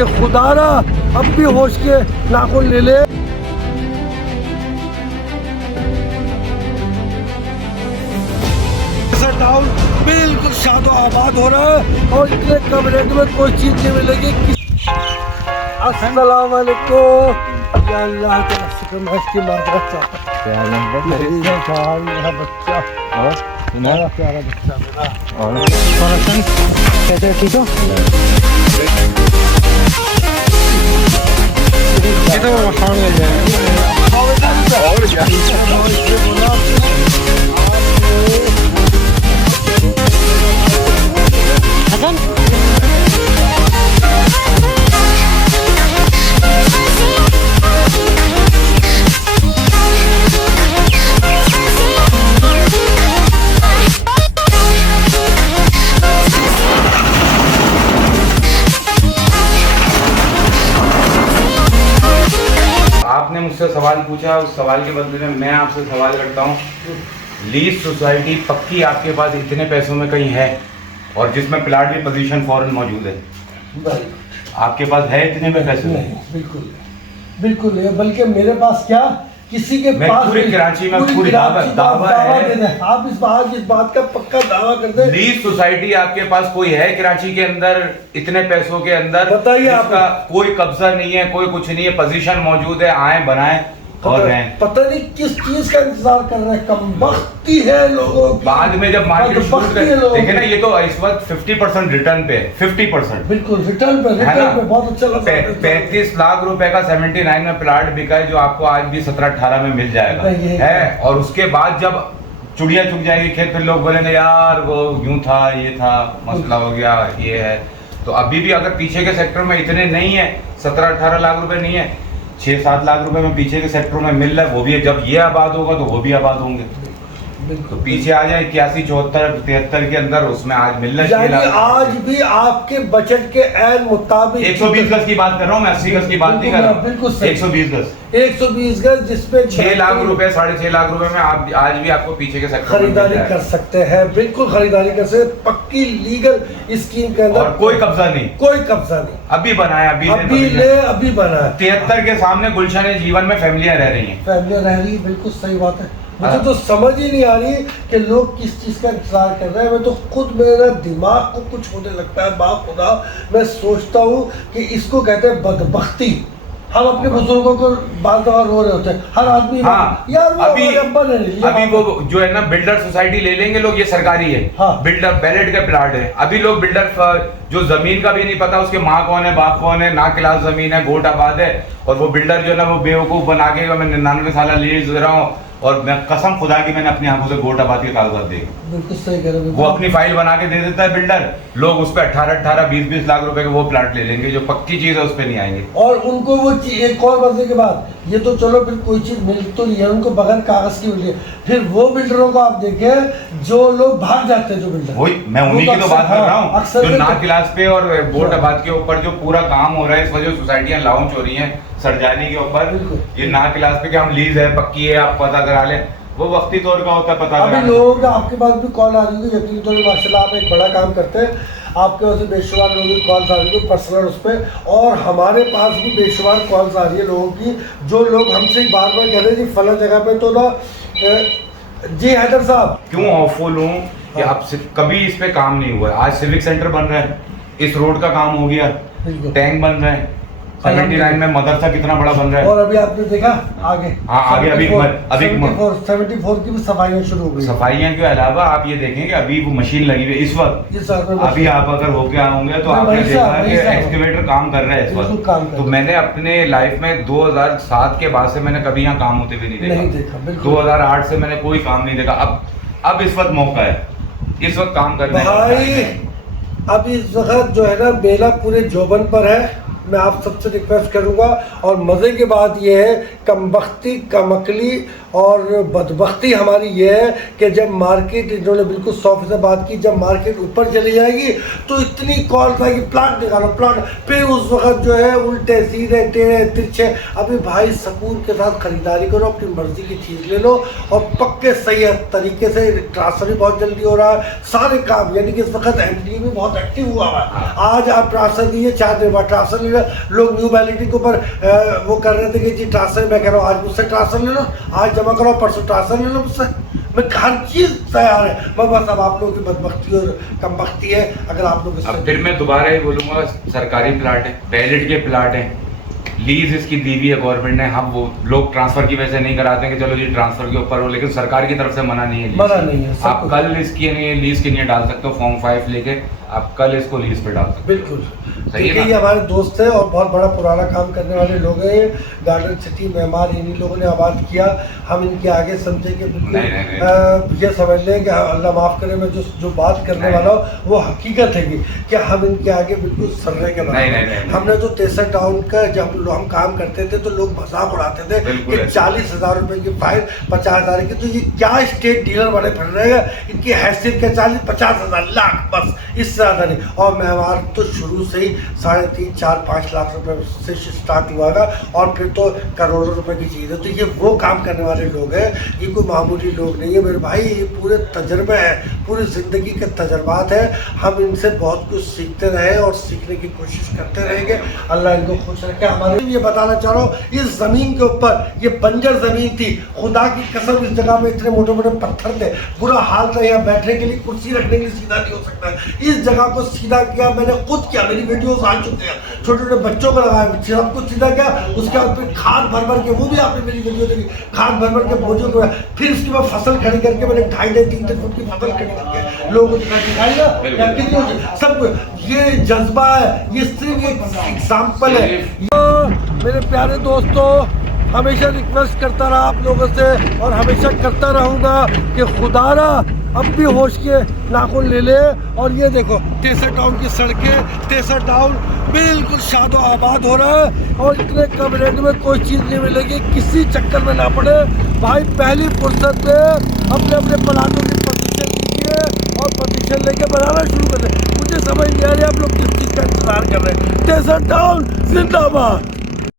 कि खुदारा अब भी होश के नाखून ले ले। टाउन बिल्कुल शादो आबाद हो रहा है और इतने कम रेट में कोई चीज नहीं मिलेगी। अस्सलाम वालेकुम। या अल्लाह का शुक्र है इसकी माजरत चाहता मेरा बच्चा और तुम्हारा प्यारा बच्चा मेरा और कैसे ठीक हो? आपने मुझसे सवाल पूछा, उस सवाल के बदले में मैं आपसे सवाल करता हूँ, लीज सोसाइटी पक्की आपके पास इतने पैसों में कहीं है और जिसमें प्लाट की पोजीशन फॉरन मौजूद है? आपके पास है इतने में पैसे? नहीं, बिल्कुल बिल्कुल नहीं। बल्कि मेरे पास क्या किसी के पास पूरी कराची में पूरी दावा है। आप इस बात का पक्का दावा करते हैं। लीज सोसाइटी आपके पास कोई है कराची के अंदर इतने पैसों के अंदर? बताइए। आपका कोई कब्जा नहीं है, कोई कुछ नहीं है, पोजीशन मौजूद है, आए बनाए और रहें। पता नहीं किस चीज का इंतजार कर रहे हैं। कमबख्ती है लोगों की। बाद में जब मार्केट देखे ना, ये तो इस वक्त 50% रिटर्न पे 50%। बिल्कुल रिटर्न पे बहुत अच्छा लगा। 35 लाख रुपए का 79 में प्लाट बिका है, जो आपको आज भी 17-18 में मिल जाएगा है। और उसके बाद जब चुड़िया चुग जाएगी खेत, फिर लोग बोलेंगे यार वो यूं था, ये था, मसला हो गया, ये है। तो अभी भी अगर पीछे के सेक्टर में इतने नहीं है, 17-18 लाख रुपए नहीं है, 6-7 लाख रुपए में पीछे के सेक्टर में मिल रहा है, वो भी है। जब ये आबाद होगा तो वो भी आबाद होंगे। तो पीछे आ जाए 81, 74, 73 के अंदर, उसमें आज मिल रहा है। आज भी आपके बजट के ऐन मुताबिक 120 गज की बात कर रहा हूँ मैं, 80 गज की बात नहीं कर रहा हूँ। बिल्कुल 120 गज, 120 गज, जिसपे 6 लाख रुपए, 6.5 लाख रुपए में आप आज भी आपको पीछे के सेक्टर खरीदारी कर सकते हैं। बिल्कुल खरीदारी कर सकते, पक्की लीगल स्कीम के अंदर, और कोई कब्जा नहीं, कोई कब्जा नहीं। अभी बनाया, अभी बनाया। 73 के सामने गुलशन जीवन में फैमिलियां रह रही हैं। फैमिलियां रह रही, बिल्कुल सही बात है। मुझे तो समझ ही नहीं आ रही कि लोग किस चीज का इंतजार कर रहे हैं। मैं तो खुद, मेरा दिमाग को कुछ होने लगता है। बाप खुदा, मैं सोचता हूँ कि इसको कहते हैं बदबख्ती। हम अपने बुजुर्गों को बार बार रो रहे होते हैं, हर आदमी। हाँ, यार वो अभी वो जो है ना, बिल्डर सोसाइटी ले लेंगे लोग, ये सरकारी है। हाँ। बिल्डर बैलेट का प्लाट है। अभी लोग बिल्डर जो जमीन का भी नहीं पता, उसके माँ कौन है, बाप कौन है, ना क्लास जमीन है, गोट आबाद है, और वो बिल्डर जो है ना, वो बेवकूफ बना के मैं 99 साल लीज दे रहा हूँ, और मैं कसम खुदा की मैंने अपनी आंखों से गोट आबाद के कागजात देखे। बिल्कुल सही कह रहे हो। वो अपनी फाइल बना के दे देता है बिल्डर, लोग उस पर 18-18, 20-20 लाख रुपए के वो प्लाट ले लेंगे, जो पक्की चीज है उस पर नहीं आएंगे। और उनको वो एक और मजे के बाद, ये तो चलो फिर कोई चीज मिल तो नहीं है, उनको बगैर कागज की मिली है। फिर वो बिल्डरों को आप देखें जो लोग भाग जाते हैं, जो बिल्डर, वही मैं उन्हीं की तो बात कर रहा हूँ, जो ना क्लास पे और गोट आबाद के ऊपर जो पूरा काम हो रहा है, इस वजह सोसाइटियां लॉन्च हो रही हैं सरजानी के ऊपर। ये ना क्लास पे कि हम लीज है, पक्की है, आप पता करा लें, वो वक्ती तौर का होता है पता। अभी लोगों का आपके पास भी कॉल आ रही है, यकीन तो माशाल्लाह आप एक बड़ा काम करते हैं, आपके वजह से बेशुमार लोगों की कॉल्स आ रही है पर्सनल उस पर, और हमारे पास भी बेशुमार कॉल्स आ रही है लोगों की, जो लोग हमसे बार बार कह रहे हैं जी फला जगह पे तो ना। जी हैदर साहब, क्यों ऑफुल हूँ कि अब कभी इस पे काम नहीं हुआ है। आज सिविक सेंटर बन रहा है, इस रोड का काम हो गया, टैंक बन रहे हैं, 79 में मदरसा कितना बड़ा बन रहा है। और अभी आपने देखा आगे, हाँ आगे अभी 74 की भी सफाइयाँ शुरू हो गई। सफाइयाँ के अलावा आप ये देखेंगे कि अभी वो मशीन लगी हुई है इस वक्त। अभी आप अगर होके आएंगे तो आपने देखा कि एक्सकेवेटर काम कर रहा है इस वक्त। तो मैंने अपने लाइफ में 2007 के बाद से मैंने कभी यहाँ काम होते हुए नहीं देखा। 2008 से मैंने कोई काम नहीं देखा। अब इस वक्त मौका है, इस वक्त काम करने का। अब इस वक्त जो है ना, मेला पूरे जोबन पर है। मैं आप सबसे रिक्वेस्ट करूंगा, और मज़े की बात यह है, कमबख्ती, कमकली और बदबख्ती हमारी ये है कि जब मार्केट, इन्होंने बिल्कुल 100% बात की, जब मार्केट ऊपर चली जाएगी तो इतनी कॉल आएगी प्लाट निकालो प्लाट, फिर उस वक्त जो है उल्टे सीधे टेढ़े तिरछे। अभी भाई सकून के साथ खरीदारी करो, अपनी मर्जी की चीज़ ले लो, और पक्के सही तरीके से ट्रांसफर भी बहुत जल्दी हो रहा है, सारे काम, यानी कि इस वक्त MD भी बहुत एक्टिव हुआ है। आज आप ट्रांसफर दीजिए, 4 दिन बाद ट्रांसफर ले, में लोग न्यू बैलिटी के ऊपर वो कर रहे थे कि जी ट्रांसफर, मैं कह रहा हूँ आज मुझसे ट्रांसफर ले लो, आज जमा करो, परसों ट्रांसफर ले लो मुझसे, मैं हर चीज़ तैयार है। मैं बस अब आप लोगों की बदबख्ती और कमबख्ती है। अगर आप लोग अब फिर मैं दोबारा ही बोलूँगा, सरकारी प्लाट है, बैलेट के प्लाट हैं, लीज इसकी दी हुई है गवर्नमेंट ने। हम वो लोग ट्रांसफर की वजह से नहीं कराते हैं कि चलो जी ट्रांसफर के ऊपर हो, लेकिन सरकार की तरफ से मना नहीं है, मना नहीं है। आप कल इसकी नहीं लीज के लिए डाल सकते हो, फॉर्म 5 लेके आप कल इसको लीज पे डाल सकते हो। बिल्कुल सही है। ये हमारे दोस्त है और बहुत बड़ा पुराना काम करने वाले लोग हैं। ये गार्डन सिटी मेहमान इन्हीं लोगों ने आबाद किया। हम इनके आगे समझे कि बिल्कुल ये समझ लें कि अल्लाह माफ़ करे, मैं जो बात करने वाला हूँ वो हकीकत है कि हम इनके आगे बिल्कुल सर्रे के बराबर। हमने तो 63 टाउन का जब हम काम करते थे तो लोग मजाक उड़ाते थे कि 40,000 रुपए की फाइन, 50,000 की, तो ये क्या स्टेट डीलर बने फिर रहे हैं, इनकी हैसियत क्या 40-50,000 लाख, बस इससे ज़्यादा नहीं। और मैं हमारा तो शुरू से ही 3.5, 4, 5 लाख रुपए से स्टार्ट हुआ था और फिर तो करोड़ों रुपए की चीज़ है। तो ये वो काम करने वाले लोग हैं, ये कोई मामूली लोग नहीं है मेरे भाई, ये पूरे तजर्बे हैं, पूरी ज़िंदगी के तजर्बात है। हम इनसे बहुत कुछ सीखते रहे और सीखने की कोशिश करते रहेंगे। अल्लाह इनको खुश रखे। हमारे ये बताना चाह रहा हूँ, इस ज़मीन के ऊपर ये बंजर ज़मीन थी, खुदा की कसम इस जगह में इतने मोटे मोटे पत्थर थे, बुरा हाल था, यहाँ बैठने के लिए कुर्सी रखने के लिए सीधा नहीं हो सकता। इस जगह को सीधा किया मैंने खुद किया, मेरी वीडियोस आ चुके हैं, छोटे छोटे बच्चों को लगाया, सब कुछ सीधा किया। उसके बाद फिर खाद भर भर के, वो भी आपने मेरी वीडियो देखी, खाद भर भर के बोझों को, फिर उसकी मैं फसल खड़ी करके मैंने 2.5-3 फुट की फसल खड़ी करके लोगों को दिखाई ना कितनी होती सब कुछ। ये जज्बा है, ये सिर्फ एक एग्जाम्पल है। मेरे प्यारे दोस्तों, हमेशा रिक्वेस्ट करता रहा आप लोगों से और हमेशा करता रहूँगा कि खुदारा अब भी होश के नाखून ले ले। और ये देखो 63 टाउन की सड़कें, 63 टाउन बिल्कुल शादो आबाद हो रहा है और इतने कम रेट में कोई चीज़ नहीं मिलेगी, किसी चक्कर में ना पड़े भाई। पहली फुर्सत में अपने अपने प्लाटों की पोजीशन लीजिए और पोजीशन लेके बनाना शुरू कर दें। मुझे समझ नहीं आ रही आप लोग किस चीज़ का इंतजार कर रहे हैं। 63 टाउन जिंदाबाद।